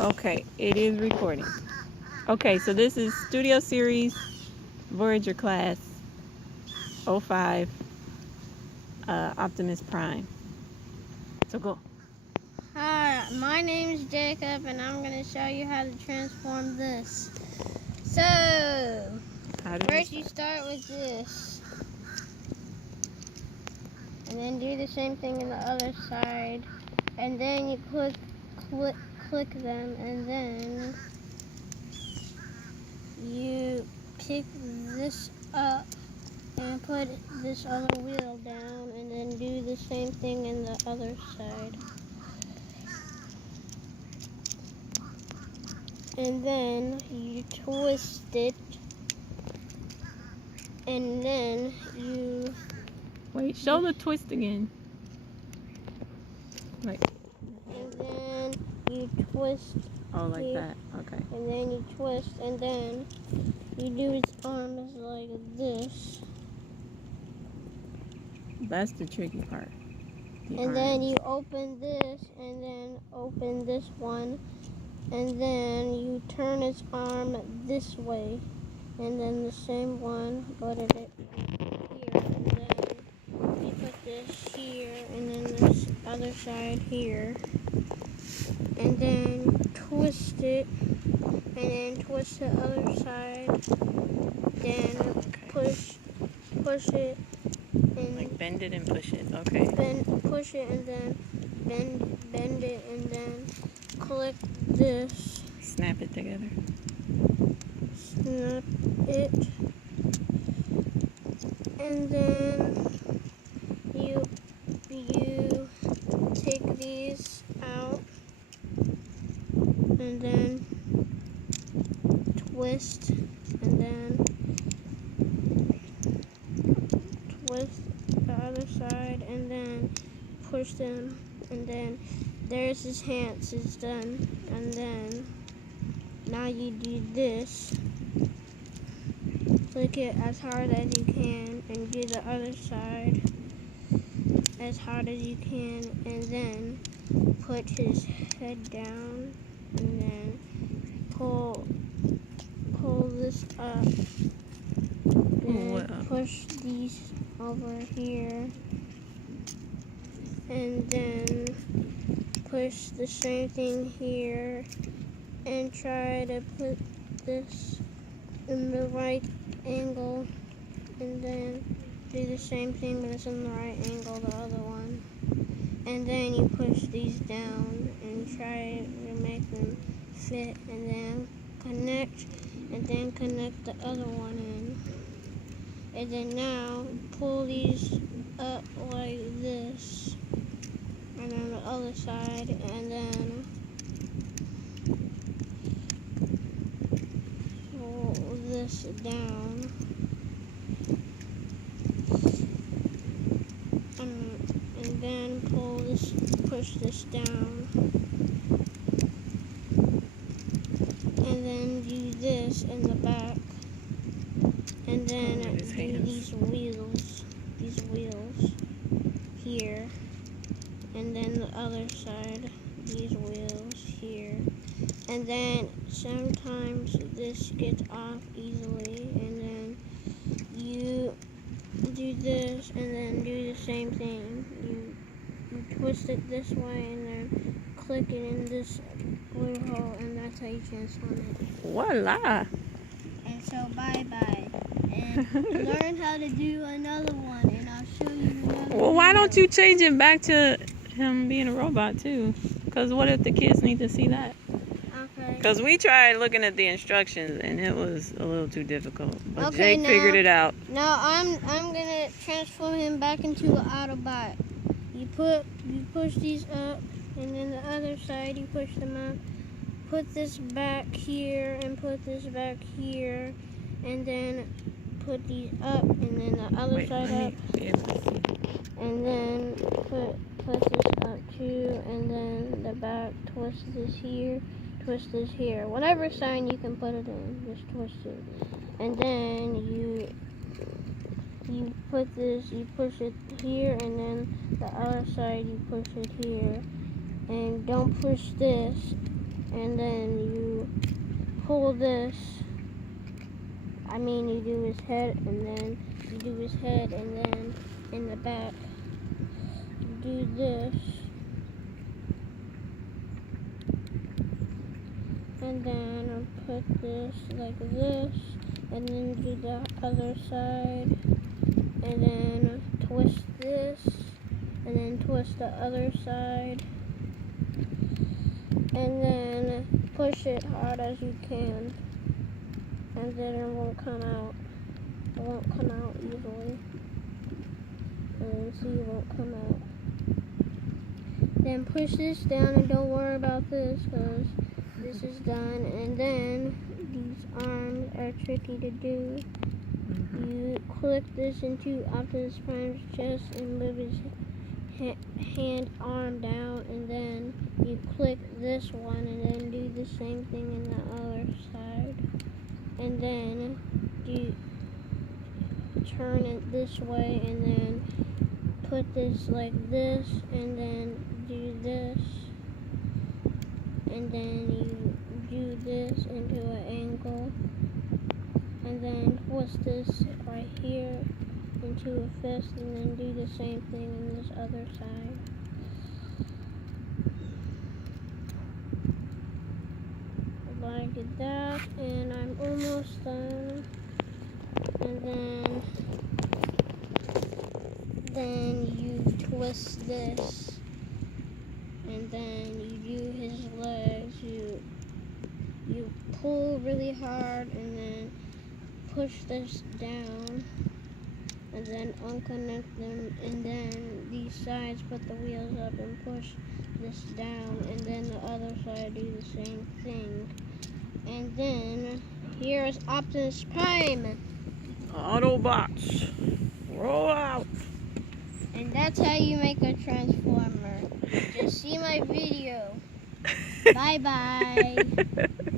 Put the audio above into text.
Okay, it is recording. Okay, so this is Studio Series Voyager Class '05 Optimus Prime. So go. Hi, my name is Jacob, and I'm going to show you how to transform this. So, first you start with this, and then do the same thing in the other side, and then you click them, and then you pick this up and put this other wheel down, and then do the same thing in the other side. And then you twist it, and then you... Wait, show the twist again. Wait. And then you twist. Oh, like here, that. Okay. And then you twist, and then you do its arms like this. That's the tricky part. And then you open this, and then open this one, and then you turn its arm this way, and then the same one, put it here, and then you put this here, and then this other side here, and then twist it, and then twist the other side, then push it, and like bend it and push it. Okay. Push it, and then bend it, and then click this. Snap it together. Snap it, and then you take these out, and then twist, and then twist the other side, and then push them, and then there's his hands. It's done. And then now you do this. Click it as hard as you can, and do the other side as hard as you can, and then put his head down, and then pull this up, and push these over here, and then push the same thing here, and try to put this in the right angle, and then do the same thing, but it's in the right angle, the other one. And then you push these down and try to make them fit, and then connect, and then connect the other one in. And then now pull these up like this, and then the other side, and then pull this down, and then push this down, and then do this in the back, and then do these wheels here, and then the other side, these wheels here, and then sometimes this gets off easily, and then you do this, and then do the same thing. You twist it this way, and then click it in this blue hole, and that's how you transform it. Voila! And so bye-bye. And learn how to do another one, and I'll show you another Well, why video. don't you change it back to him being a robot too? Because what if the kids need to see that? Okay. Because we tried looking at the instructions and it was a little too difficult. But Okay, Jake figured it out. Now I'm gonna transform him back into an Autobot. You push these up, and then the other side you push them up. Put this back here and put this back here, and then put these up, and then the other side up, and then put this up too, and then the back, twist this here, twist this here. Whatever sign you can put it in, just twist it. And then you put this, you push it here, and then the other side you push it here. And don't push this, and then you pull this. I mean, you do his head, and then you do his head, and then in the back, you do this. And then put this like this, and then do the other side, and then twist this, and then twist the other side, and then push it hard as you can, and then it won't come out. It won't come out easily. And then see, it won't come out. Then push this down, and don't worry about this, because this is done. And then these arms are tricky to do. You click this into Optimus Prime's chest and move his arm down, and then you click this one, and then do the same thing in the other side. And then you turn it this way, and then put this like this, and then do this, and then you do this into an angle, and then twist this right here into a fist, and then do the same thing on this other side. Like that, and I'm almost done. And then you twist this, and then you do his legs. You pull really hard, and then push this down, and then unconnect them, and then these sides put the wheels up and push this down, and then the other side do the same thing. And then here's Optimus Prime. Autobots, roll out. And that's how you make a transformer. Just see my video. Bye bye.